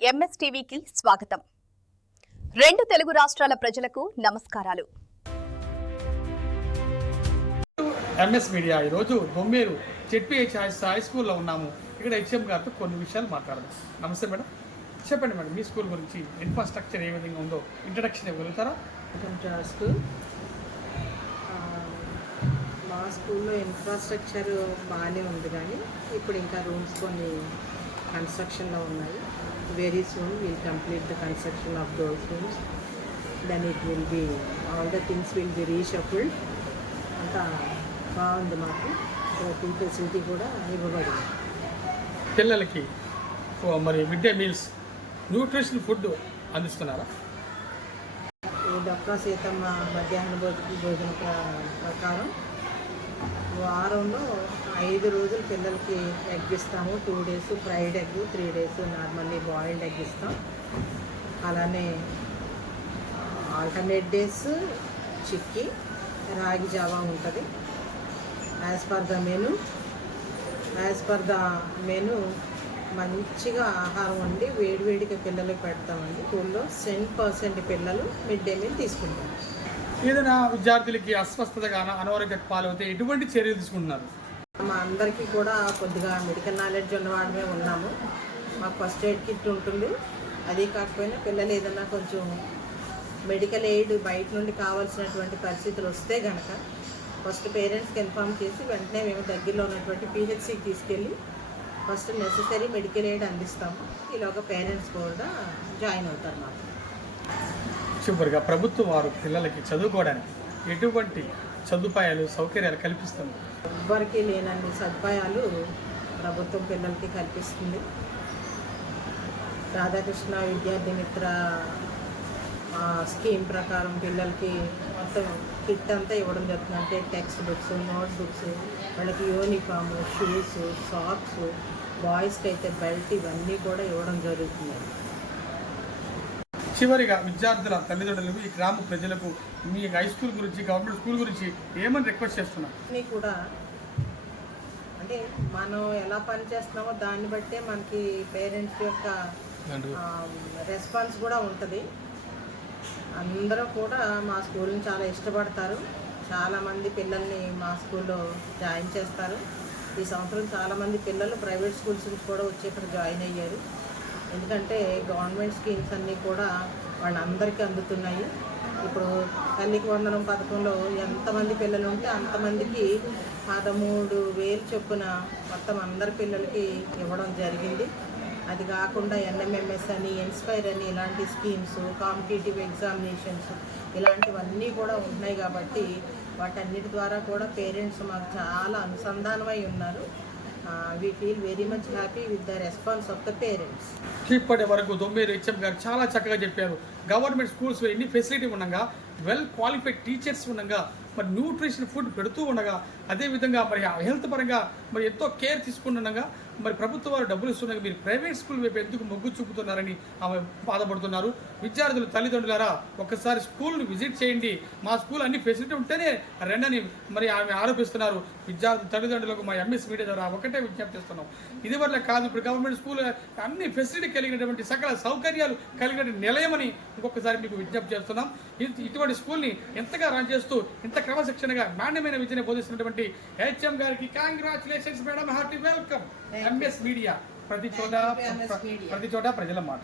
MS టీవీకి స్వాగతం. రెండు తెలుగు రాష్ట్రాల ప్రజలకు నమస్కారాలు. ఎంఎస్ మీడియా ఈరోజు బొమ్మేరు జెడ్పీహెచ్ హై స్కూల్లో ఉన్నాము. ఇక్కడ హెచ్ఎం గారితో కొన్ని విషయాలు మాట్లాడదాం. నమస్తే మేడం, చెప్పండి మేడం, మీ స్కూల్ గురించి ఇన్ఫ్రాస్ట్రక్చర్ ఏ విధంగా ఉందో ఇంట్రడక్షన్ ఇవ్వగలుగుతారా? స్కూల్ మా స్కూల్లో ఇన్ఫ్రాస్ట్రక్చర్ బాగానే ఉంది, కానీ ఇప్పుడు ఇంకా రూమ్స్ కొన్ని కన్స్ట్రక్షన్లో ఉన్నాయి. Very soon will complete the construction of those rooms. Then it will be all the things will be reshuffled. అంతా బాగుంది. మాకు ప్రతి ఫెసిలిటీ కూడా ఇవ్వబడింది. పిల్లలకి మరి mid day meals nutrition food అందిస్తున్నారా? ఈ డాక్టర్ సీతమ్మ మధ్యాహ్న భోజన ప్రకారం వారంలో 5 రోజులు పిల్లలకి ఎగ్ ఇస్తాము. 2 days fried egg, 3 days normally boiled egg ఇస్తాం. అలానే ఆల్టర్నేట్ డేస్ చిక్కీ, రాగి జావా ఉంటుంది. యాజ్ పర్ ద మెను మంచిగా ఆహారం వండి వేడివేడిగా పిల్లలకు పెడతామండి. స్కూల్లో 100% పిల్లలు మిడ్ డే మీల్ తీసుకుంటారు. ఏదైనా విద్యార్థులకి అస్వస్థతగా అనారోగ్య పాలవుతే ఎటువంటి చర్యలు తీసుకుంటున్నారు? మా అందరికీ కూడా కొద్దిగా మెడికల్ నాలెడ్జ్ ఉన్నవాడమే ఉన్నాము. మాకు ఫస్ట్ ఎయిడ్ కిట్ ఉంటుంది. అది కాకపోయినా పిల్లలు ఏదన్నా కొంచెం మెడికల్ ఎయిడ్ బయట నుండి కావాల్సినటువంటి పరిస్థితులు వస్తే కనుక ఫస్ట్ పేరెంట్స్కి ఇన్ఫామ్ చేసి వెంటనే మేము దగ్గరలో ఉన్నటువంటి పిహెచ్సికి తీసుకెళ్ళి ఫస్ట్ నెససరీ మెడికల్ ఎయిడ్ అందిస్తాము. ఈలోగా పేరెంట్స్ కూడా జాయిన్ అవుతారు. మాకు చివరిగా ప్రభుత్వం వారు పిల్లలకి చదువుకోవడానికి ఎటువంటి సదుపాయాలు సౌకర్యాలు కల్పిస్తుంది? ఎవ్వరికీ లేనన్ని సదుపాయాలు ప్రభుత్వం పిల్లలకి కల్పిస్తుంది. రాధాకృష్ణ విద్యార్థి మిత్ర స్కీమ్ ప్రకారం పిల్లలకి మొత్తం కిట్ అంతా ఇవ్వడం జరుగుతుంది. అంటే టెక్స్ట్ బుక్స్, నోట్ బుక్స్, వాళ్ళకి యూనిఫామ్, షూస్, సాక్స్, బాయ్స్కి అయితే బెల్ట్, ఇవన్నీ కూడా ఇవ్వడం జరుగుతుంది. చివరిగా విద్యార్థుల తల్లిదండ్రులకు, ఈ గ్రామ ప్రజలకు మీ హై స్కూల్ గురించి, గవర్నమెంట్ స్కూల్ గురించి ఏమని రిక్వెస్ట్ చేస్తున్నారు? అన్నీ కూడా అంటే మనం ఎలా పని చేస్తున్నామో దాన్ని బట్టే మనకి పేరెంట్స్ యొక్క రెస్పాన్స్ కూడా ఉంటుంది. అందరూ కూడా మా స్కూల్ని చాలా ఇష్టపడతారు. చాలామంది పిల్లల్ని మా స్కూల్లో జాయిన్ చేస్తారు. ఈ సంవత్సరం చాలామంది పిల్లలు ప్రైవేట్ స్కూల్స్ నుంచి కూడా వచ్చి ఇక్కడ జాయిన్ అయ్యారు. ఎందుకంటే గవర్నమెంట్ స్కీమ్స్ అన్నీ కూడా వాళ్ళందరికీ అందుతున్నాయి. ఇప్పుడు తల్లికి వందనం పథకంలో ఎంతమంది పిల్లలు ఉంటే అంతమందికి 13,000 చొప్పున మొత్తం అందరి పిల్లలకి ఇవ్వడం జరిగింది. అది కాకుండా ఎన్ఎంఎంఎస్ అని, ఇన్స్పైర్ అని ఇలాంటి స్కీమ్స్, కాంపిటేటివ్ ఎగ్జామినేషన్స్ ఇలాంటివన్నీ కూడా ఉన్నాయి. కాబట్టి వాటన్నిటి ద్వారా కూడా పేరెంట్స్ మాకు చాలా అనుసంధానమై ఉన్నారు. we feel very much happy with the response of the parents. ఇప్పటి వరకు దొమ్మేరు హెచ్ఎం గారు చాలా చక్కగా చెప్పారు. గవర్నమెంట్ స్కూల్స్లో ఎన్ని ఫెసిలిటీ ఉండగా, వెల్ క్వాలిఫైడ్ టీచర్స్ ఉండగా, మరి న్యూట్రిషన్ ఫుడ్ పెడుతూ ఉండగా, అదేవిధంగా మరి హెల్త్ పరంగా మరి ఎంతో కేర్ తీసుకుంటుండగా, మరి ప్రభుత్వం వారు డబ్బులు ఇస్తుండగా మీరు ప్రైవేట్ స్కూల్ వైపు ఎందుకు మొగ్గు చూపుతున్నారని ఆమె బాధపడుతున్నారు. విద్యార్థులు తల్లిదండ్రులారా ఒక్కసారి స్కూల్ని విజిట్ చేయండి, మా స్కూల్ అన్ని ఫెసిలిటీ ఉంటేనే రెండని మరి ఆమె ఆరోపిస్తున్నారు. విద్యార్థుల తల్లిదండ్రులకు మా ఎంఎస్ మీడియా ద్వారా ఒకటే విజ్ఞప్తి చేస్తున్నాం. ఇదివరలే కాదు, ఇప్పుడు గవర్నమెంట్ స్కూల్ అన్ని ఫెసిలిటీ కలిగినటువంటి సకల సౌకర్యాలు కలిగిన నిలయమని ఇంకొకసారి మీకు విజ్ఞప్తి చేస్తున్నాం. ఇటువంటి స్కూల్ని ఎంతగా రన్ చేస్తూ ఇంత క్రమశిక్షణగా నాణ్యమైన విద్యను బోధిస్తున్నటువంటి హెచ్ఎం గారికి congratulations madam, hearty welcome. MS media ప్రతి చోట ప్రజల మాట.